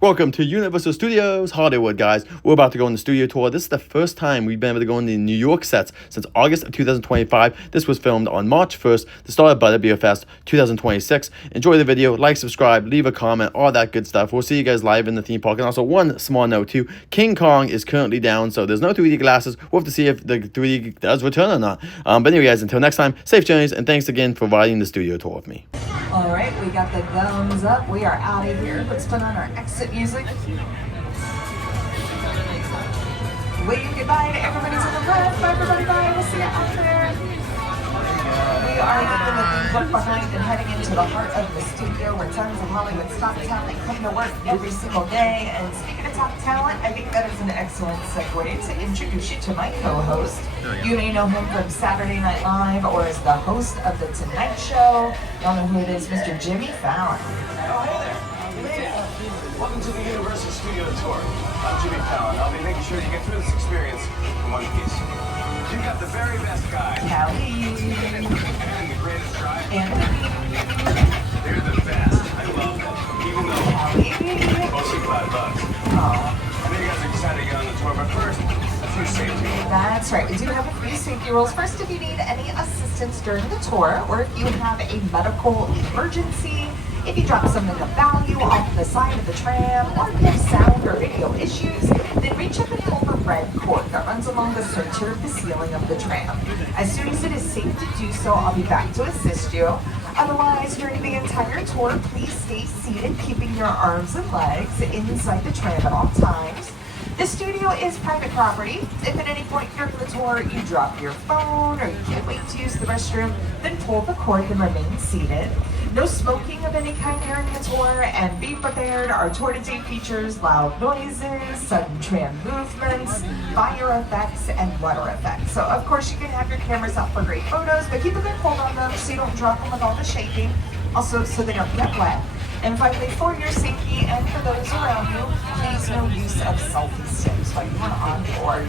Welcome to Universal Studios Hollywood, guys. We're about to go on the studio tour. This is the first time we've been able to go on the New York sets since August of 2025. This was filmed on March 1st, the start of Butterbeer 2026. Enjoy the video, like, subscribe, leave a comment, all that good stuff. We'll see you guys live in the theme park. And also, one small note too, King Kong is currently down, so there's no 3D glasses. We'll have to see if the 3D does return or not. But anyway, guys, until next time, safe journeys, and thanks again for riding the studio tour with me. All right, we got the thumbs up. We are out of here. Let's put on our exit music. Wave goodbye to everybody to the left. Bye, everybody. Bye. We'll see you out there. We are leaving the theme park behind and heading into the heart of the studio where tons of Hollywood stock talent come to work every single day. And speaking of top talent, I think that is an excellent segue to introduce you to my co-host. You may know him from Saturday Night Live or as the host of The Tonight Show. Y'all know who it is, Mr. Jimmy Fallon. Oh, hey there. Welcome to the Universal Studio Tour. I'm Jimmy Fallon. I'll be making sure you get through this experience in one piece. You've got the very best guys. Callie. And the greatest drive. Amity. They're the best. I love them. Even though Callie. mostly $5. Oh. I know you guys are excited to get on the tour, but first, a few safety. That's right. We do have a few safety rules. First, if you need any assistance during the tour, or if you have a medical emergency, if you drop something of value off the side of the tram, or if you have sound or video issues, then reach up and pull the red cord that runs along the center of the ceiling of the tram. As soon as it is safe to do so, I'll be back to assist you. Otherwise, during the entire tour, please stay seated, keeping your arms and legs inside the tram at all times. The studio is private property. If at any point during the tour you drop your phone or you can't wait to use the restroom, then pull the cord and remain seated. No smoking of any kind during the tour, and be prepared. Our tour today features loud noises, sudden tram movements, fire effects, and water effects. So of course you can have your cameras out for great photos, but keep a good hold on them so you don't drop them with all the shaking. Also so they don't get wet. And finally, for your safety and for those around you, please no use of selfie sticks while you are on board.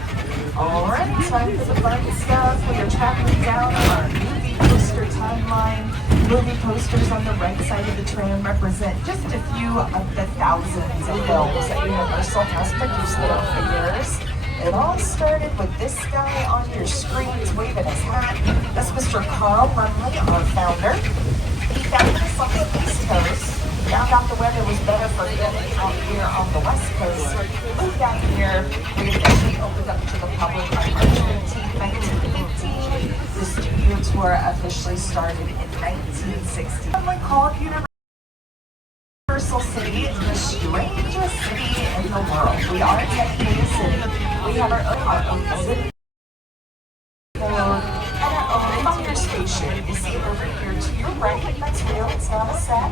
All right, time for the fun stuff. We are traveling down our movie poster timeline. Movie posters on the right side of the tram represent just a few of the thousands of films that Universal has produced over the years. It all started with this guy on your screens waving his hat. That's Mr. Carl Munley, our founder. He founded us on the East Coast. Found out the weather was better for him out here on the West Coast. Moved out here. We officially opened up to the public on March 15, 1915. The studio tour officially started in 1960. Someone called Universal City the strangest city in the world. We are technically a city. We have our own city. And our own fire station. You see over here to your right, that's real, it's not a set.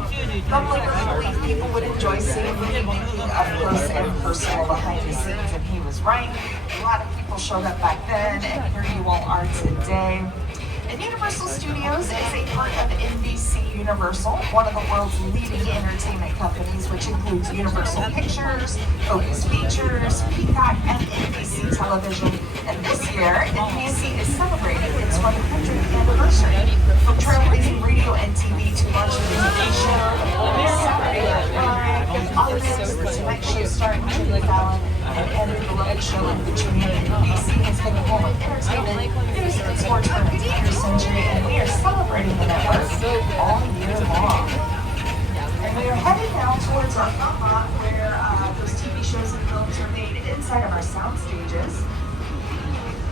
Normally we believe people would enjoy seeing Mickey Minky up close and personal behind the scenes, and he was right. A lot of people showed up back then, and here you all are today. And Universal Studios is a part of NBC Universal, one of the world's leading entertainment companies, which includes Universal Pictures, Focus Features, Peacock, and NBC Television. And this year, NBC is celebrating its 100th anniversary. From trailblazing radio and TV to launching the TV show, Saturday Night Live, The Office, The Tonight Show starring Jimmy Fallon, and every beloved show in between. NBC has been the home of entertainment, news, and sports for an entire century, and we are celebrating the network all year long. And we are heading now towards our front lot where those TV shows and films are made inside of our sound stages.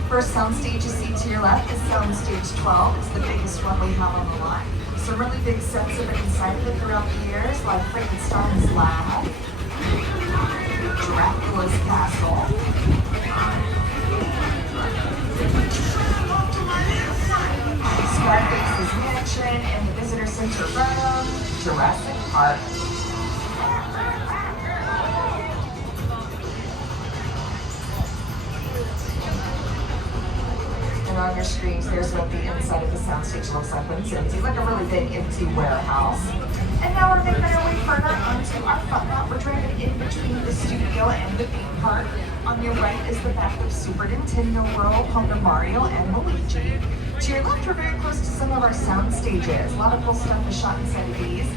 First soundstage you see to your left is Soundstage 12. It's the biggest one we have on the lot. Some really big sets have been inside of it throughout the years, like Frankenstein's Lab, Dracula's Castle, Scarface's Mansion, and the Visitor Center Room, Jurassic Park. And on your screens, there's what the inside of the soundstage looks like when it's empty, like a really big empty warehouse. And now we're making our way further onto our front lot. We're driving in between the studio and the theme park. On your right is the back of Super Nintendo World, home to Mario and Luigi. To your left, we're very close to some of our sound stages. A lot of cool stuff is shot inside of these.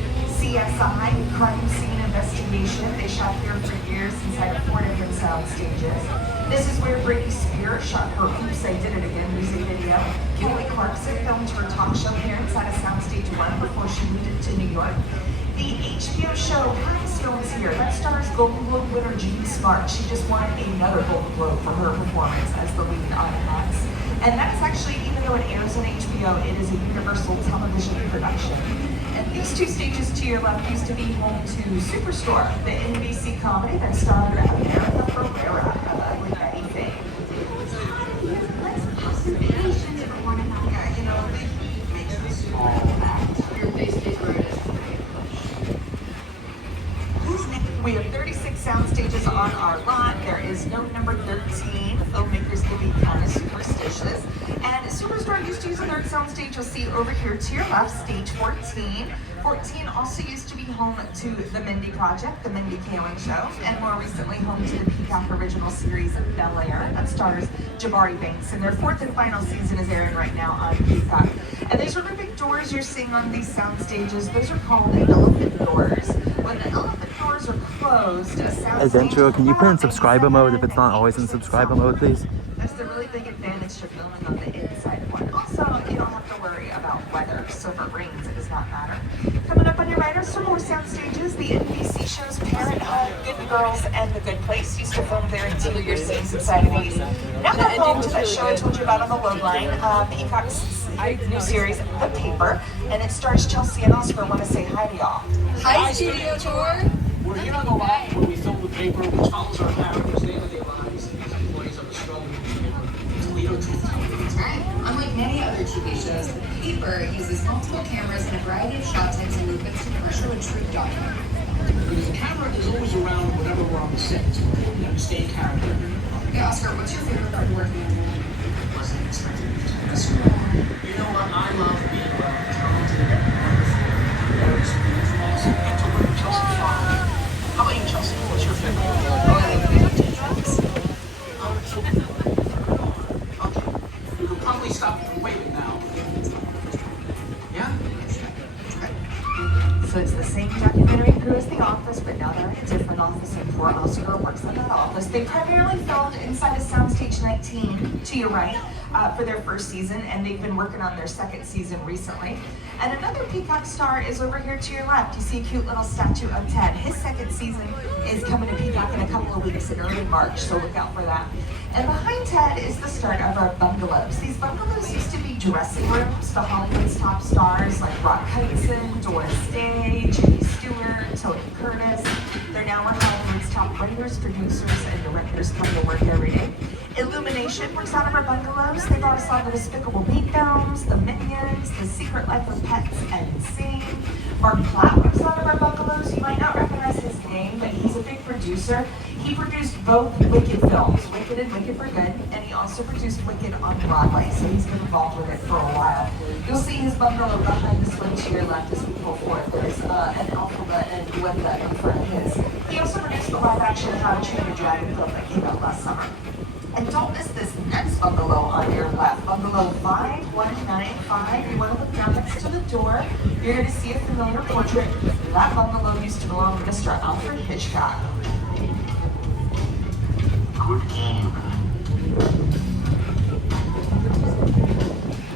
CSI, Crime Scene investigation. They shot here for years inside of 4 different sound stages. This is where Britney Spears shot her Oops, I Did It Again music video. Kelly Clarkson filmed her talk show here inside of Soundstage 1 before she moved to New York. The HBO show Hacks films here. That stars Golden Globe winner Jean Smart. She just won another Golden Globe for her performance as the lead on Hacks. And that's actually, even though it airs on HBO, it is a Universal television production. And these 2 stages to your left used to be home to Superstore, the NBC comedy that starred America Ferrera, of Ugly Betty fame. We have 36 sound stages on our lot. There is no number 13. Filmmakers can be kind of superstitious. And Superstore used to use a 3rd sound stage. You'll see over here to your left, stage 14. 14 also used to be home to the Mindy Project, the Mindy Kaling Show, and more recently home to the Peacock original series Bel Air that stars Jabari Banks. And their 4th and final season is airing right now on Peacock. And these really big doors you're seeing on these sound stages, those are called elephant doors. When the elephant doors are closed, a sound Adventure, can you put in subscriber mode if it's not always in subscriber mode, please? That's the really big advantage to filming on the inside one. Also, you don't have to worry about weather, so if it rains, it does not matter. Coming up on your right are some more sound stages. The NBC shows Parenthood, Good Girls, and The Good Place used to film their interior scenes inside of these. Now we're home to that show I told you about on the load line, Peacock's new series, The Paper, and it stars Chelsea and Oscar. Want to say hi to y'all. Hi, Studio Tour. We're here on the lot where we film The Paper, which follows our characters' day-to-day lives. These employees of a struggling Toledo truth teller. That's right. Unlike many other TV shows, The Paper uses multiple cameras and a variety of shot types and movements to show a true document. Because the camera is always around whenever we're on the set. You know, stay in character. Hey, Oscar, what's your favorite part of working on that? Wasn't expecting you to tell us. You know what? I love being around talented, wonderful, awesome, intelligent Chelsea Farley. How about you, Chelsea? What's your favorite? Oh, I love being drugs. Okay. You can probably stop waiting now. Yeah? So it's the same documentary crew as The Office, but now they're in a different office, and poor Oscar works in that office. They primarily filmed inside of Soundstage 19, to your right, for their 1st season, and they've been working on their 2nd season recently. And another Peacock star is over here to your left. You see a cute little statue of Ted. His 2nd season is coming to Peacock in a couple of weeks in early March, so look out for that. And behind Ted is the start of our bungalows. These bungalows used to be dressing rooms for Hollywood's top stars like Rock Hudson, Doris Day, Jimmy Stewart, Tony Curtis. They're now where Hollywood's top writers, producers, and directors come to work every day. Illumination works out of our bungalows. They brought us all the Despicable Me films, the Minions, The Secret Life of Pets, and Sing. Mark Platt works out of our bungalows. You might not recognize his name, but he's a big producer. He produced both Wicked films, Wicked and Wicked for Good, and he also produced Wicked on Broadway, so he's been involved with it for a while. You'll see his bungalow behind this one to your left as we pull forward. There's an alphabet and duetta in front of his. He also produced the live-action How to Train Your Dragon film that came out last summer. And don't miss this next bungalow on your left, bungalow 5195. You want to look down next to the door. You're going to see a familiar portrait. That bungalow used to belong to Mr. Alfred Hitchcock. Good evening.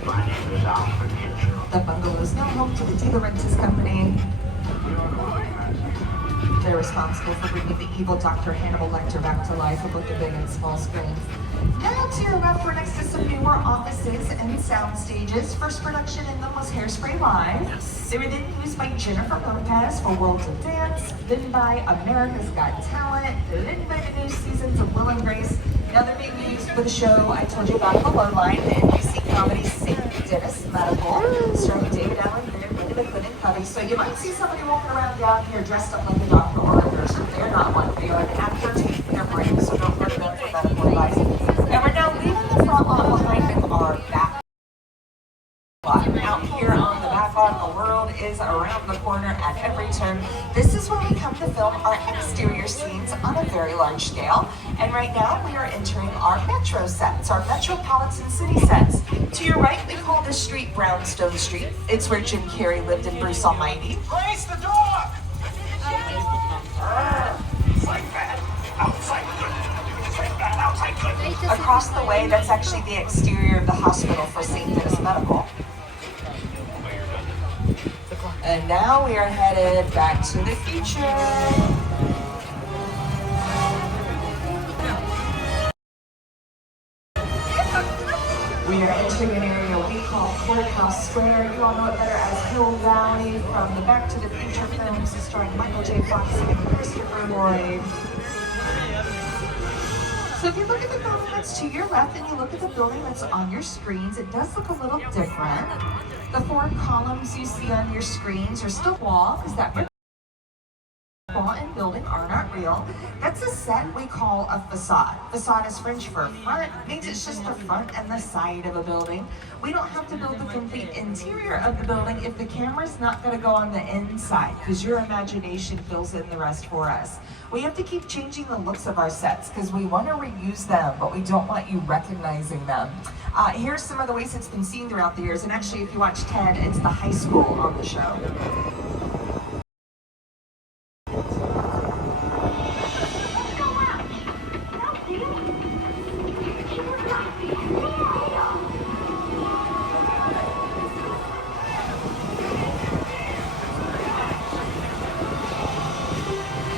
My name is Alfred Hitchcock. The bungalow is now home to the Taylor Rentis Company. They're responsible for bringing the evil Dr. Hannibal Lecter back to life for both the big and small screens. Now to your left, we're next to some newer offices and sound stages. First production in them was Hairspray Live. Yes. They were then used by Jennifer Lopez for Worlds of Dance, then by America's Got Talent, then by the new seasons of Will and Grace. Now they're being used for the show I told you about below line, the NBC comedy St. Dennis Medical, starring David Allen Greer, Linda McQueen, and Covey. So you might see somebody walking around down here dressed up like a doctor or a nurse, but they're not one. They are an actor taking their break, so don't worry about for medical advice. And we're now leaving the front lot behind in our back lot. Out here on the back lot, the world is around the corner at every turn. This is where we come to film our exterior scenes on a very large scale. And right now we are entering our metro sets, our metropolitan city sets. To your right, we call this street Brownstone Street. It's where Jim Carrey lived in Bruce Almighty. Grace, the dog! Inside bad, outside good. Inside bad, outside good. Across the way, that's actually the exterior of the hospital for St. Dennis Medical. And now we are headed back to the future. We are entering an area we call Courthouse Square. You all know it better as Hill Valley from the Back to the Future films starring Michael J. Fox and Christopher Lloyd. So if you look at the building that's to your left and you look at the building that's on your screens, it does look a little different. The 4 columns you see on your screens are still wall, because that wall and building are not real. That's a set we call a facade. Facade is French for front, means it's just the front and the side of a building. We don't have to build the complete interior of the building if the camera's not going to go on the inside, because your imagination fills in the rest for us. We have to keep changing the looks of our sets because we want to reuse them, but we don't want you recognizing them. Here's some of the ways it's been seen throughout the years, and actually if you watch Ted, it's the high school on the show.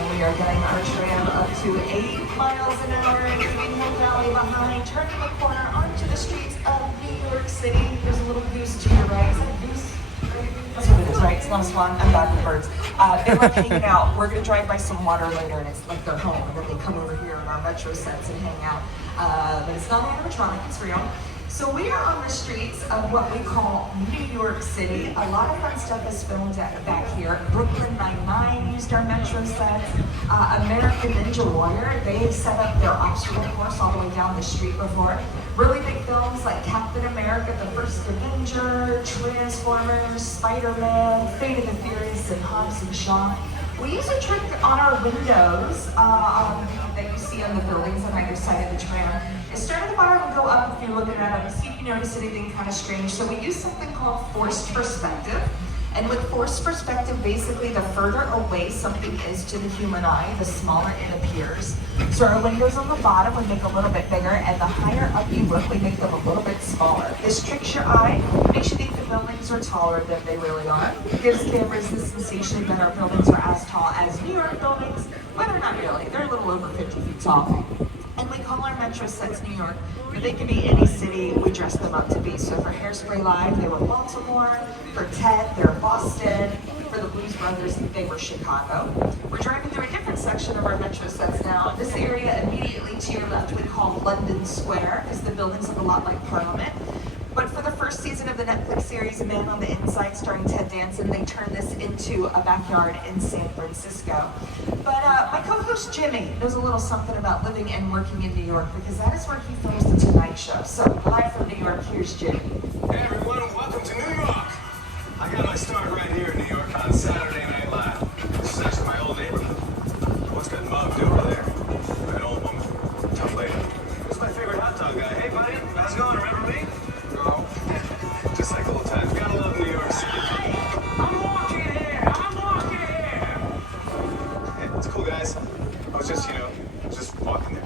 We are getting our tram up to 8 miles an hour, leaving Hill Valley behind, turning the corner onto the streets of New York City. There's a little goose to your right. Is that a goose? That's what it is, right? It's not a swan. I'm bad with birds. They love hanging out. We're going to drive by some water later, and it's like their home. And then they come over here in our metro sets and hang out. But it's not animatronic, it's real. So we are on the streets of what we call New York City. A lot of fun stuff is filmed back here. Brooklyn Nine-Nine used our metro sets. American Ninja Warrior, they set up their obstacle course all the way down the street before. Really big films like Captain America, The First Avenger, Transformers, Spider-Man, Fate of the Furious, and Hobbs and Shaw. We use a trick on our windows that you see on the buildings on either side of the tram. It start at the bottom and go up if you're looking at it, see if you notice anything kind of strange. So we use something called forced perspective. And with forced perspective, basically the further away something is to the human eye, the smaller it appears. So our windows on the bottom we make a little bit bigger, and the higher up you look, we make them a little bit smaller. This tricks your eye, makes you think the buildings are taller than they really are. It gives cameras the sensation that our buildings are as tall as New York buildings, but they're not really. They're a little over 50 feet tall. And we call our metro sets New York, but they can be any city we dress them up to be. So for Hairspray Live, they were Baltimore. For Ted, they're Boston. For the Blues Brothers, they were Chicago. We're driving through a different section of our metro sets now. This area immediately to your left we call London Square, because the buildings look a lot like Parliament. But for the first season of the Netflix series Man on the Inside starring Ted Danson, they turned this into a backyard in San Francisco. But my co-host Jimmy knows a little something about living and working in New York, because that is where he films The Tonight Show. So live from New York, here's Jimmy. Hey everyone, welcome to New York. I got my start right here in New York on Saturday Night Live. This is actually my old neighborhood. What's got mugged over there? An old woman. Tough lady. Who's my favorite hot dog guy? Hey buddy, how's it going? Remember me? No. Just like old times. Gotta love New York City. I'm walking here. Hey, it's cool guys. I was just walking there.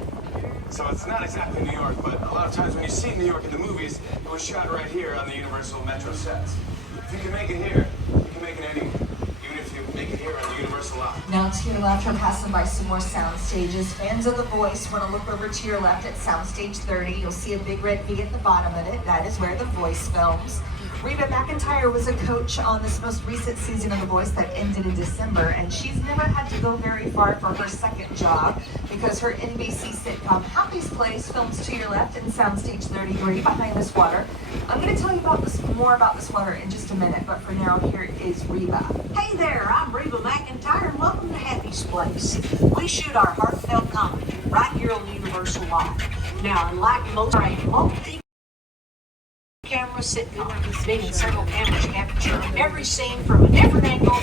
So it's not exactly New York, but a lot of times when you see New York in the movies, it was shot right here on the Universal Metro sets. If you can make it here, you can make it anywhere. Even if you make it here on the Universal lot. Now to your left, we're passing by some more sound stages. Fans of The Voice want to look over to your left at Soundstage 30. You'll see a big red V at the bottom of it. That is where The Voice films. Reba McEntire was a coach on this most recent season of The Voice that ended in December, and she's never had to go very far for her second job because her NBC sitcom Happy's Place films to your left in Soundstage 33 behind this water. I'm going to tell you more about this water in just a minute, but for now, here is Reba. Hey there, I'm Reba McEntire, and welcome to Happy's Place. We shoot our heartfelt comedy right here on the Universal Lot. Now, unlike most multi-camera sitcoms, meaning several cameras capture every scene from a different angle,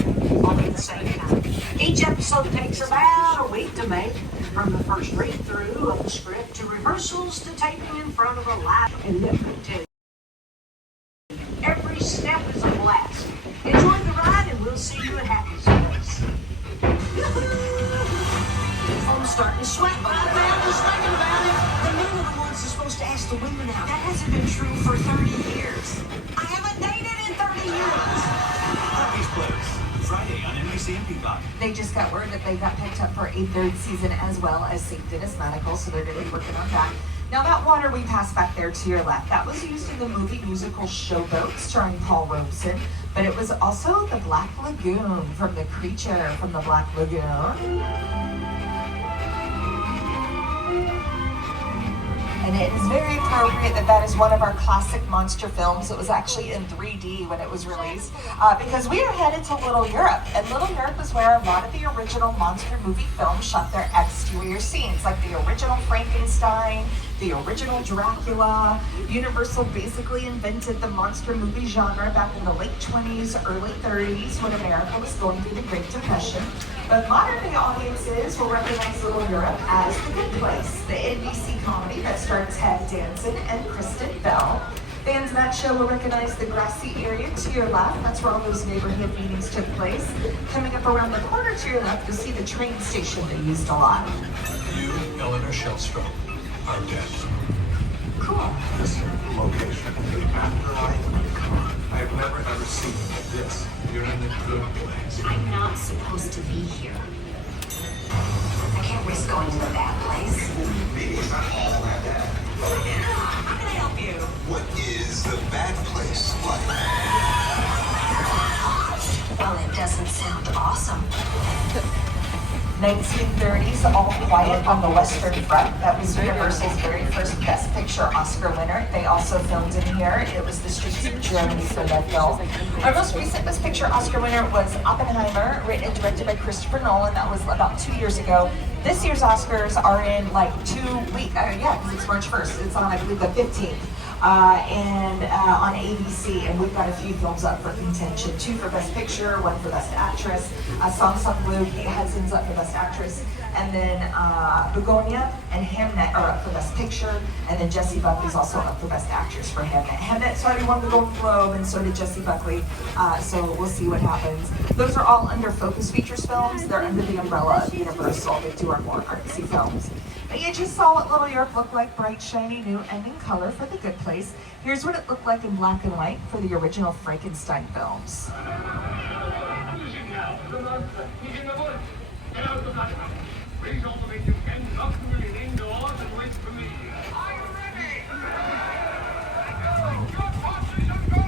all at the same time. Each episode takes about a week to make, from the first read-through of the script to rehearsals to taping in front of a live, and let me tell you, every step is a blast. Enjoy the ride, and we'll see you at Happy's Place. starting to sweat. I'm just thinking about it. The men are the ones that's supposed to ask the women out. That hasn't been true for 30 years. I haven't dated in 30 years. Happy's Place. Friday on NBC and Peacock. They just got word that they got picked up for a third season as well as St. Dennis Medical, so they're going to be working on that. Now that water we passed back there to your left, that was used in the movie musical Showboat starring Paul Robeson, but it was also the Black Lagoon from the creature from the Black Lagoon. And it is very appropriate that that is one of our classic monster films. It was actually in 3D when it was released, because we are headed to Little Europe. And Little Europe is where a lot of the original monster movie films shot their exterior scenes, like the original Frankenstein, the original Dracula. Universal basically invented the monster movie genre back in the late 20s, early 30s, when America was going through the Great Depression. But modern day audiences will recognize Little Europe as The Good Place, the NBC comedy that starred Ted Danson and Kristen Bell. Fans of that show will recognize the grassy area to your left. That's where all those neighborhood meetings took place. Coming up around the corner to your left, you'll see the train station they used a lot. You, Eleanor Shellstrom, are dead. Cool. This location. After I have never ever seen you like this. You're in the good place. I'm not supposed to be here. I can't risk going to the bad place. Maybe it's not all that bad. How can I help you? What is the bad place like? Well, it doesn't sound awesome. 1930s, All Quiet on the Western Front. That was Universal's very first Best Picture Oscar winner. They also filmed in here. It was the streets of Germany for that film. Our most recent Best Picture Oscar winner was Oppenheimer, written and directed by Christopher Nolan. That was about 2 years ago. This year's Oscars are in like 2 weeks. Yeah, because it's March 1st. It's on, I believe, the 15th. On ABC, and we've got a few films up for contention. 2 for Best Picture, 1 for Best Actress. Song Sung Blue, Kate Hudson's up for Best Actress, and then Begonia and Hamnet are up for Best Picture, and then Jessie Buckley's also up for Best Actress for Hamnet. Hamnet's already won the Golden Globe, and so did Jessie Buckley, so we'll see what happens. Those are all under Focus Features films. They're under the umbrella of Universal. They do our more artsy films. But you just saw what Little Europe looked like, bright, shiny, new, and in color for The Good Place. Here's what it looked like in black and white for the original Frankenstein films. Please also make your pen comfortably indoors and wait for me. I'm ready! Go! Your horses and go!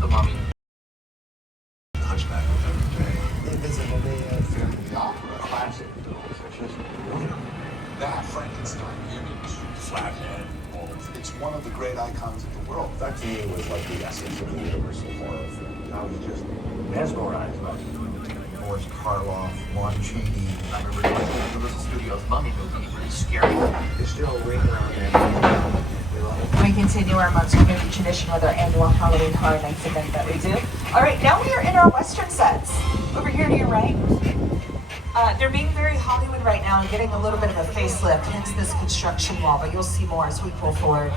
The mummy. Hunchback of Notre Dame. Invisible Man. The opera. Classic films. They're just brilliant. That Frankenstein image. Flathead. It's one of the great icons of the world. That to me was like the essence of the Universal horror film. I was just mesmerized by it. Boris Karloff, Lon Chaney. I remember the Universal Studios Mummy movie, really scary. They're still ringing around there. We continue our monster movie tradition with our annual Halloween Horror Nights event that we do. All right, now we are in our Western sets. Over here to your right. They're being very Hollywood right now and getting a little bit of a facelift, hence this construction wall, but you'll see more as we pull forward.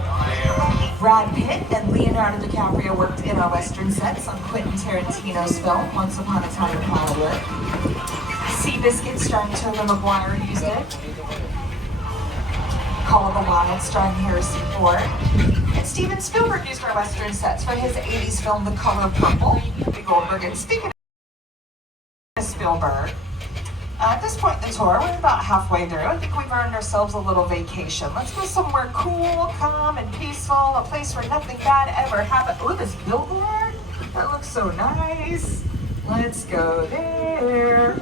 Brad Pitt and Leonardo DiCaprio worked in our Western sets on Quentin Tarantino's film, Once Upon a Time in Hollywood. Seabiscuit starring Tobey Maguire used it. Call of the Wild starring Harrison Ford. And Steven Spielberg used our Western sets for his 80s film The Color Purple. Big Goldberg. And speaking of Spielberg, at this point in the tour, we're about halfway through. I think we've earned ourselves a little vacation. Let's go somewhere cool, calm, and peaceful, a place where nothing bad ever happened. Ooh, this billboard? That looks so nice. Let's go there.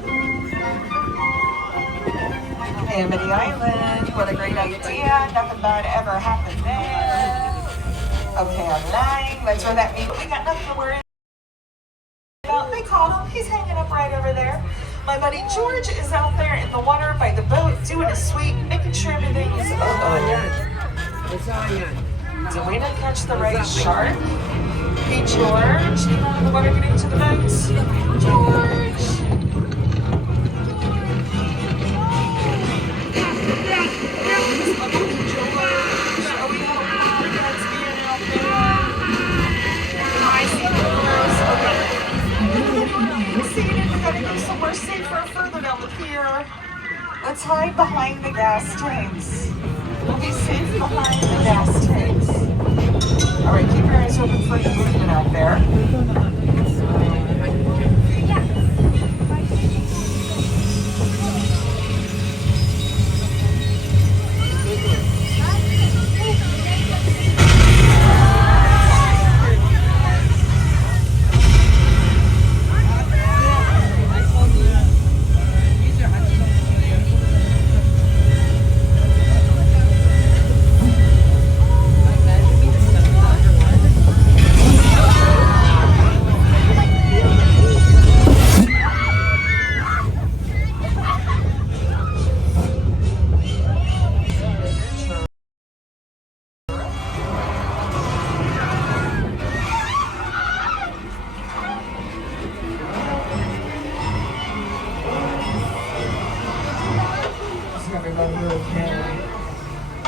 Amity Island, what a great idea. Nothing bad ever happened there. Okay, I'm lying. That's where that means we got nothing to worry about. They called him. He's hanging up right over there. My buddy George is out there in the water by the boat doing a sweep, making sure everything is Did we not catch the right shark? Hey George, get out of the water, get into the boat. George! Somewhere safer further down the pier. Let's hide behind the gas tanks. We'll be safe behind the gas tanks. Alright, keep your eyes open for any movement out there.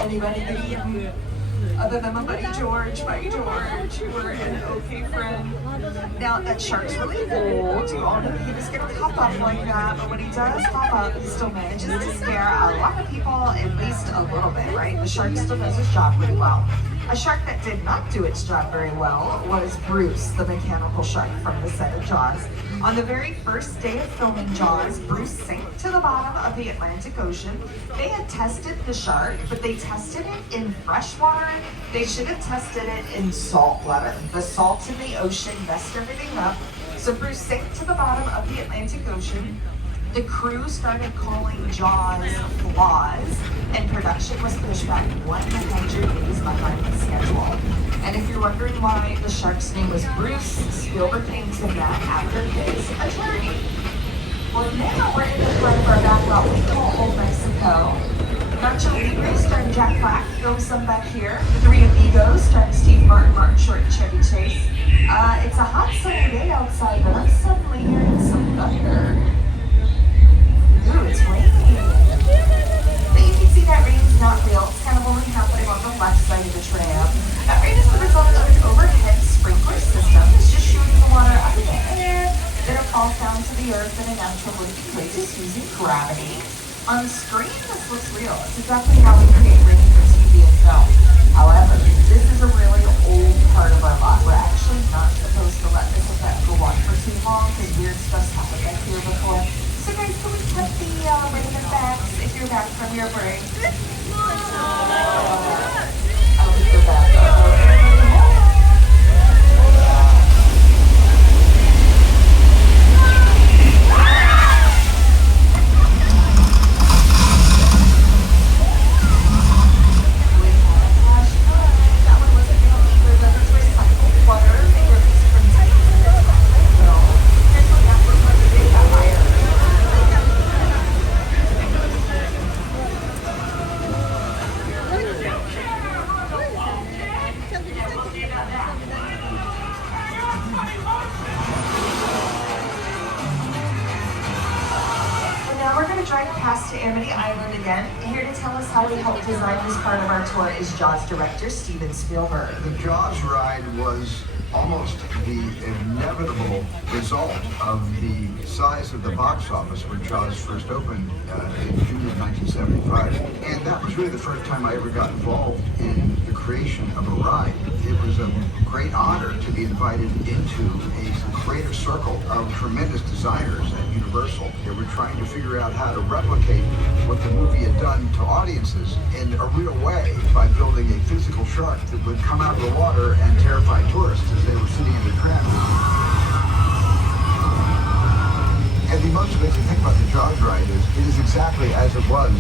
Anybody other than my buddy George, you were an okay friend. Now that shark's really old. You all know he was gonna pop up like that, but when he does pop up, he still manages to scare a lot of people, at least a little bit, right? The shark still does his job pretty well. A shark that did not do its job very well was Bruce, the mechanical shark from the set of Jaws. On the very first day of filming Jaws, Bruce sank to the bottom of the Atlantic Ocean. They had tested the shark, but they tested it in fresh water. They should have tested it in salt water. The salt in the ocean messed everything up. So Bruce sank to the bottom of the Atlantic Ocean. The crew started calling Jaws flaws, and production was pushed back 100 days behind the schedule. And if you're wondering why the shark's name was Bruce, Spielberg named him that after his attorney. Well, now we're in the part of our backlot we call Old Mexico. Nacho Libre starring Jack Black, film some back here. Three Amigos starring Steve Martin, Martin Short, and Chevy Chase. It's a hot sunny day outside, but I'm suddenly hearing some thunder. Ooh, it's raining. But you can see that rain is not real. It's kind of only happening on the left side of the tram. That rain is the result of an overhead sprinkler system. It's just shooting the water up in the air. Then it falls down to the earth in a natural working way, just using gravity. On screen, this looks real. It's exactly how we create rain for TV and film. However, this is a really old part of our lot. We're actually not supposed to let this effect go on for too long because weird stuff's happened back here before. So guys, can we cut the rain effects if you're back from your break? If you're back. To Amity Island again. Here to tell us how he helped design this part of our tour is Jaws director Steven Spielberg. The Jaws ride was almost the inevitable result of the size of the box office when Jaws first opened in June of 1975. And that was really the first time I ever got involved in the creation of a ride. It was a great honor to be invited into a greater circle of tremendous designers at Universal. They were trying to figure out how to replicate what the movie had done to audiences in a real way by building a physical shark that would come out of the water and terrify tourists as they were sitting in the tram. And the most amazing thing about the Jaws ride is it is exactly as it was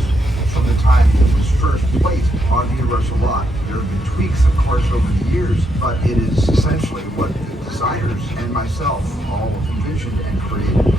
from the time it was first placed on the Universal lot. There have been tweaks, of course, over the years, but it is essentially what the designers and myself all envisioned and created.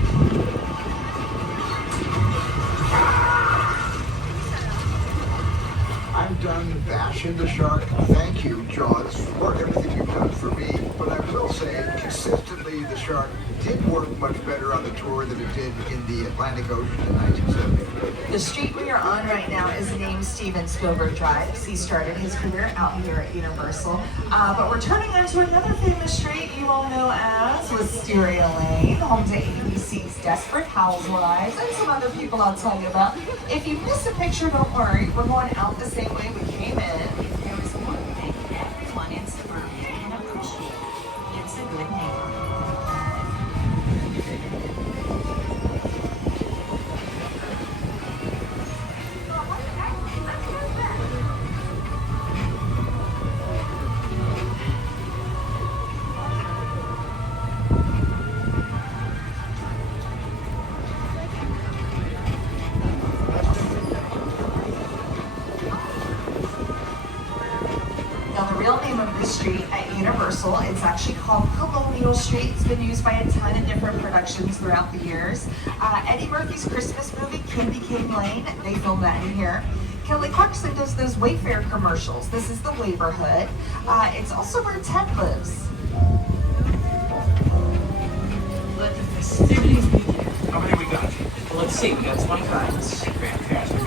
done bashing the shark. Thank you, Jaws, for everything you've done for me. But I will say, consistently, the shark did work much better on the tour than it did in the Atlantic Ocean in 1973. The street we are on right now is named Steven Spielberg Drive. He started his career out here at Universal. But we're turning onto another famous street you all know as Wisteria Lane, home to ABC's Desperate Housewives, and some other people I'll tell you about. If you miss a picture, don't worry. We're going out the same way we came in. If there was one thing everyone in suburbia can appreciate, it's a good neighborhood. Now, the real name of this street at Universal, it's actually called Colonial Street. It's been used by a ton of different productions throughout the years. Eddie Murphy's Christmas movie, Candy Cane Lane, they filmed that in here. Kelly Clarkson does those Wayfair commercials. This is the neighborhood. It's also where Ted lives. Let the festivities begin. How many we got? Well, let's see. We got 25. Fantastic.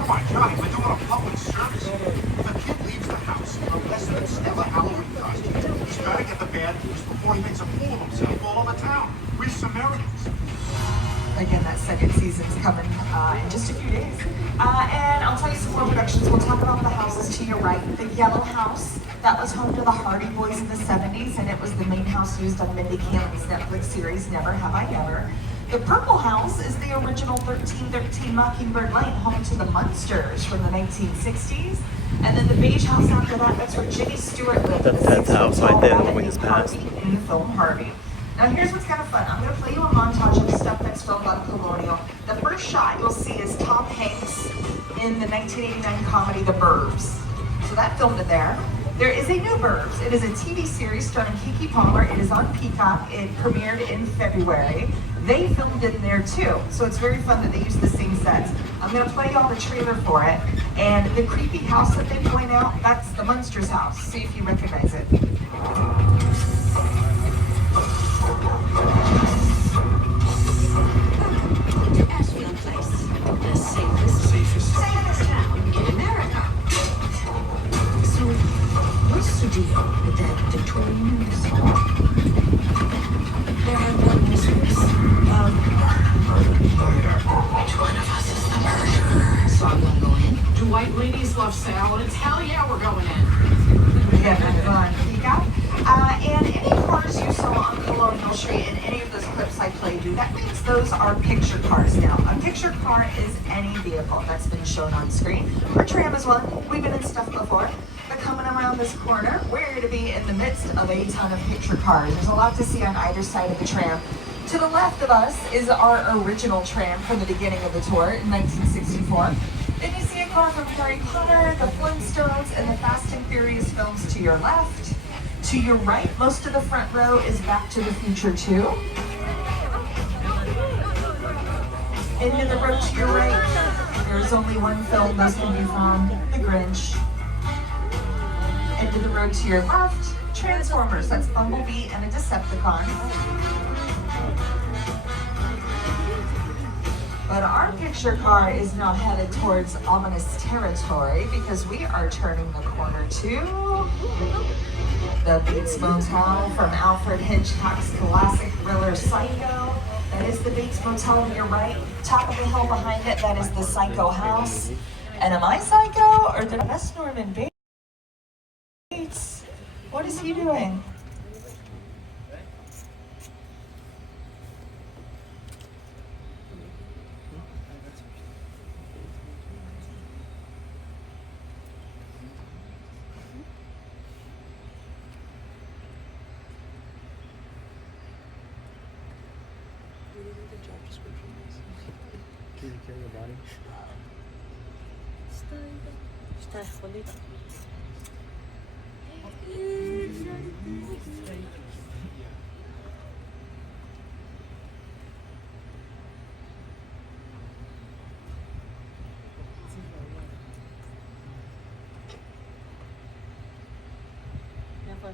Come on, Johnny, we're doing a public service. If a kid leaves the house in a less than stellar Halloween costume, he's got to get the bad news before he makes a fool of himself all over town. We're Samaritans. Again, that second season's coming in just a few days. And I'll tell you some more productions. We'll talk about the houses to your right. The Yellow House, that was home to the Hardy Boys in the 70s, and it was the main house used on Mindy Kaling's Netflix series, Never Have I Ever. The Purple House is the original 1313 Mockingbird Lane, home to the Munsters from the 1960s. And then the Beige House after that, that's where Jimmy Stewart lived. That's Ted's house right there, the one we just passed. In the film Harvey. Now here's what's kind of fun. I'm going to play you a montage of stuff that's filmed on Colonial. The first shot you'll see is Tom Hanks in the 1989 comedy The Burbs. So that filmed it there. There is a new Burbs. It is a TV series starring Keke Palmer. It is on Peacock. It premiered in February. They filmed it in there too. So it's very fun that they use the same sets. I'm going to play y'all the trailer for it. And the creepy house that they point out, that's the Munsters house. See if you recognize it. Ashfield Place, the safest town in America. So, what's the deal with that Victorian news? There have been whispers of which one of us is the murderer? So I'm gonna go in. Do white ladies love salads? Hell yeah, we're going in. Yeah, that's on Peacock. And any cars you saw on Colonial Street in any of those clips I played you, that means those are picture cars now. A picture car is any vehicle that's been shown on screen. Our tram is one. We've been in stuff before. But coming around this corner, we're going to be in the midst of a ton of picture cars. There's a lot to see on either side of the tram. To the left of us is our original tram from the beginning of the tour in 1964. Then you see a car from Harry Potter, the Flintstones, and the Fast and Furious films to your left. To your right, most of the front row is Back to the Future 2. And in the row to your right, there's only one film those can be found, The Grinch. And in the row to your left, Transformers, that's Bumblebee and a Decepticon. But our picture car is now headed towards ominous territory because we are turning the corner to the Bates Motel from Alfred Hitchcock's classic thriller Psycho. That is the Bates Motel to your right. Top of the hill behind it, that is the Psycho house. And am I psycho or did I miss Norman Bates? What is he doing? Can you carry your body? Está escondido.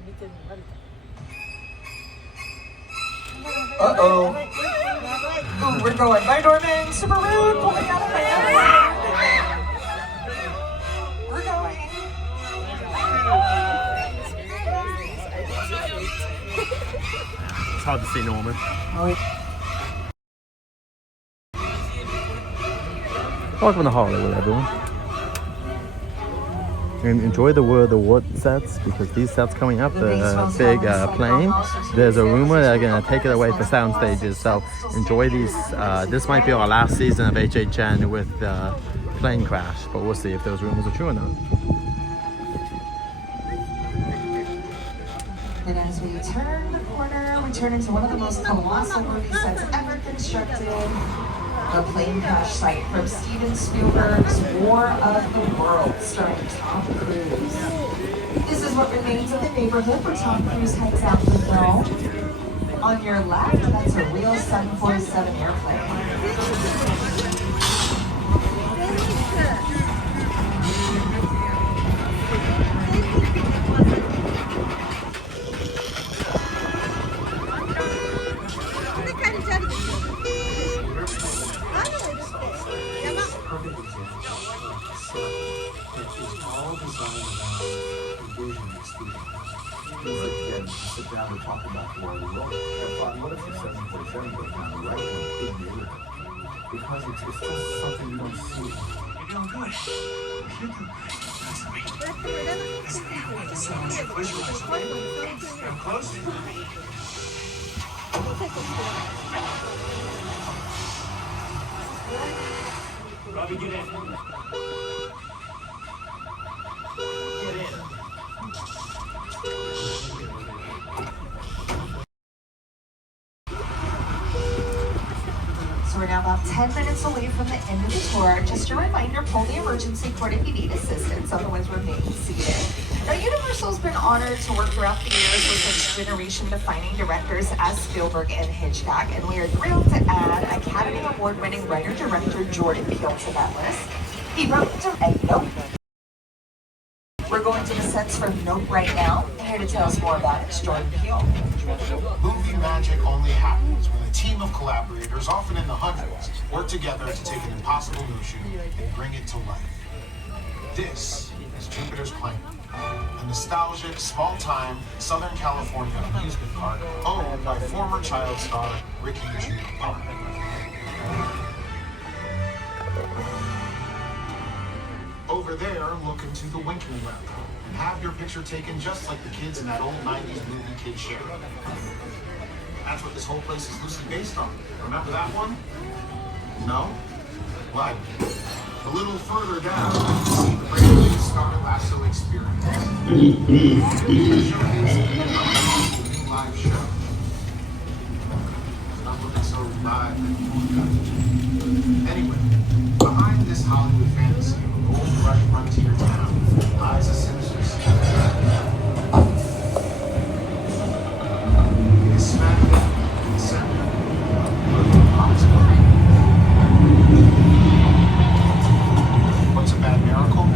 見てるの悪か。Uh-oh. Ooh, we're going. Bye, Norman. Super rude. Pull me out of there. We're going. It's hard to see Norman. Welcome to Hollywood, everyone. And enjoy the wood sets, because these sets coming up, the big plane, there's a rumor they're going to take it away for sound stages. So enjoy these. This might be our last season of HHN with the plane crash, but we'll see if those rumors are true or not. And as we turn the corner, we turn into one of the most colossal movie sets ever constructed. The plane crash site from Steven Spielberg's War of the Worlds, starring Tom Cruise. This is what remains of the neighborhood where Tom Cruise heads out to film. On your left, that's a real 747 airplane. Perfect example of a set that is all designed around the vision of Steven. Again, to sit down and talk about War of the Worlds. I thought, what if the 747 goes down the right one could be able to? Because it's just something you don't see. You're doing good. You're doing good. That's sweet. So much visualizing. I'm close. Robbie, get in. Get in. So we're now about 10 minutes away from the end of the tour. Just a reminder, pull the emergency cord if you need assistance, otherwise remain seated. Now, Universal's been honored to work throughout the years with such generation-defining directors as Spielberg and Hitchcock, and we are thrilled to add Academy Award-winning writer-director Jordan Peele to that list. He wrote Nope. We're going to the sets for Nope right now. Here to tell us more about it is Jordan Peele. Movie magic only happens when a team of collaborators, often in the hundreds, work together to take an impossible notion and bring it to life. This is Jupiter's Planet, a nostalgic, small-time Southern California amusement park owned by former child star Ricky G. Park. Over there, look into the Winking Well and have your picture taken just like the kids in that old 90s movie Kid Show. That's what this whole place is loosely based on. Remember that one? No? Why? A little further down, see the brand new Star Lasso experience. Live show. It's not looking so live anymore. Anyway, behind this Hollywood fantasy of a gold rush frontier town lies a sinister secret. It is smack in the center of the impossible. What's a bad miracle?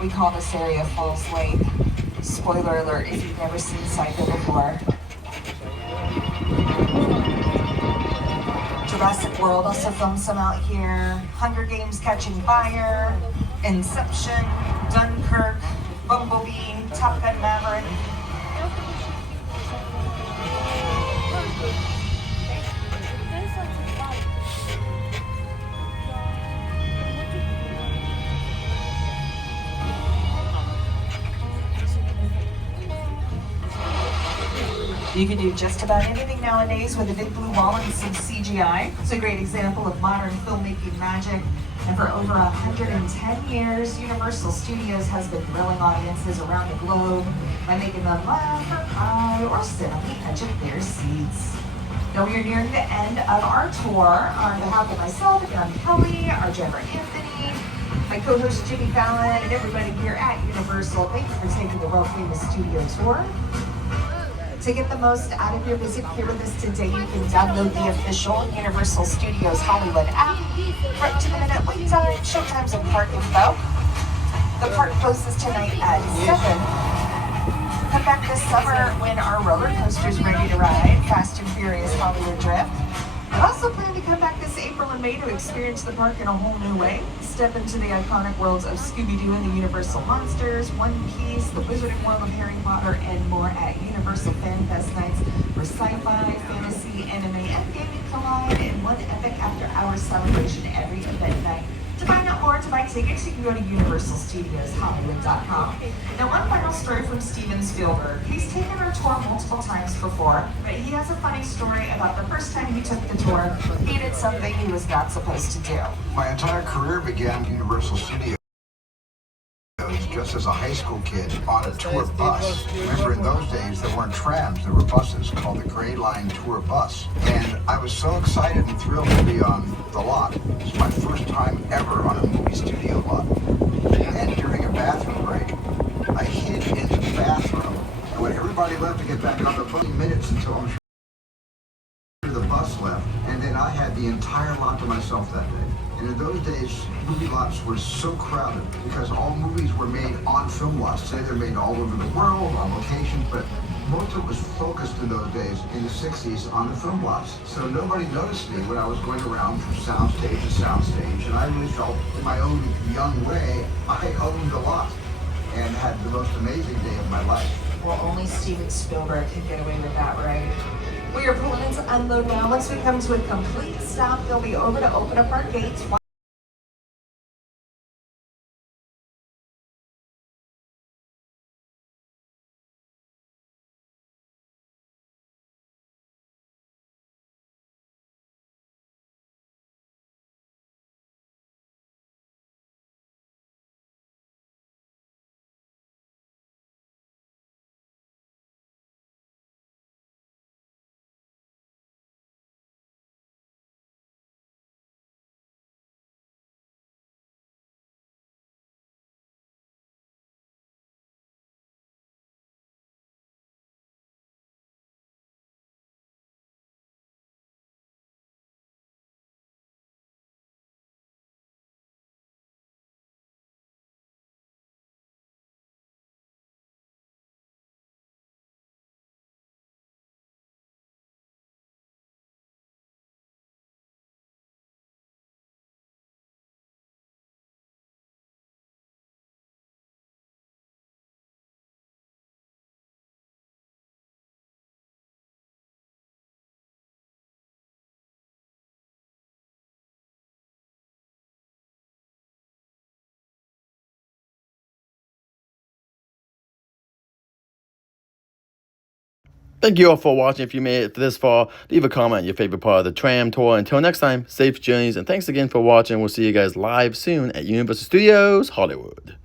We call this area Falls Lake. Spoiler alert if you've never seen Psycho before. Jurassic World also filmed some out here. Hunger Games Catching Fire, Inception, Dunkirk, Bumblebee, Top Gun Maverick. You can do just about anything nowadays with a big blue wall and some CGI. It's a great example of modern filmmaking magic. And for over 110 years, Universal Studios has been thrilling audiences around the globe by making them laugh or cry or sit on the edge of their seats. Now we are nearing the end of our tour. On behalf of myself, John Kelly, our driver Anthony, my co-host Jimmy Fallon, and everybody here at Universal, thank you for taking the world-famous studio tour. To get the most out of your visit here with us today, you can download the official Universal Studios Hollywood app for up to the minute wait time, showtimes, and park info. The park closes tonight at 7. Come back this summer when our roller coaster's ready to ride, Fast and Furious Hollywood Drift. I also plan to come back this April and May to experience the park in a whole new way. Step into the iconic worlds of Scooby-Doo and the Universal Monsters, One Piece, the Wizarding World of Harry Potter, and more at Universal Fan Fest nights, where sci-fi, fantasy, anime, and gaming collide in one epic after-hours celebration every event night. To find out more, to buy tickets, you can go to universalstudioshollywood.com. Now, one final story from Steven Spielberg. He's taken our tour multiple times before, but he has a funny story about the first time he took the tour. He did something he was not supposed to do. My entire career began at Universal Studios just as a high school kid on a tour bus. Remember, in those days, there weren't trams, there were buses called the Gray Line Tour Bus. And I was so excited and thrilled to be on the lot. It was my first time ever on a movie studio lot. And during a bathroom break, I hid in the bathroom. And when everybody left to get back on the 20 minutes until I'm sure the bus left, and then I had the entire lot to myself that day. And in those days, movie lots were so crowded because all movies were made on film lots. Today they're made all over the world, on location, but most of it was focused in those days, in the 60s, on the film lots. So nobody noticed me when I was going around from soundstage to soundstage, and I really felt, in my own young way, I owned a lot and had the most amazing day of my life. Well, only Steven Spielberg can get away with that, right? We are pulling into unload now. Once we come to a complete stop, they'll be over to open up our gates. Thank you all for watching. If you made it this far, leave a comment on your favorite part of the tram tour. Until next time, safe journeys, and thanks again for watching. We'll see you guys live soon at Universal Studios Hollywood.